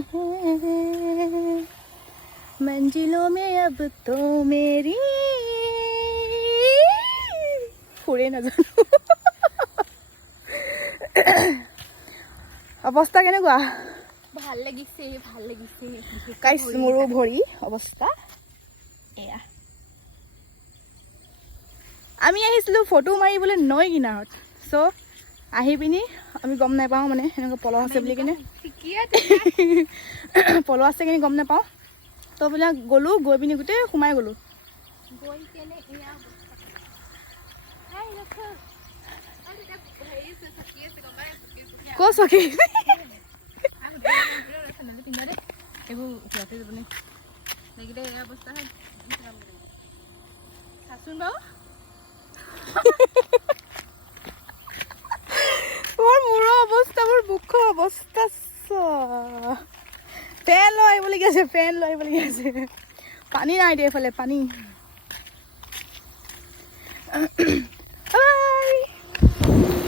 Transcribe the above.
हैं मंजिलों में अब तो मेरी ফুৰে নাজানো অৱস্থা কেনেকুৱা ভাল লাগিছে গাইছ মোৰো ভৰি অৱস্থা এয়া আমি আহিছিলোঁ ফটো মাৰিবলৈ নৈ কিনাৰত চ' আহি পিনি আমি গম নাপাওঁ মানে এনেকুৱা পলহ আছে বুলি কিনে পলহ আছে কিনে গম নাপাওঁ তো বোলে গ'লোঁ গৈ পিনি গোটেই সোমাই গ'লোঁ ক'ত চকী এইবোৰ ঘৰতে যাবনে লাগিলে এয়া অৱস্থা হয় চাচোন বাৰু মোৰ মূৰৰ অৱস্থা মোৰ মুখৰ অৱস্থা ফেন লৈ আহিবলগীয়া আছে পানী নাই দে এইফালে পানী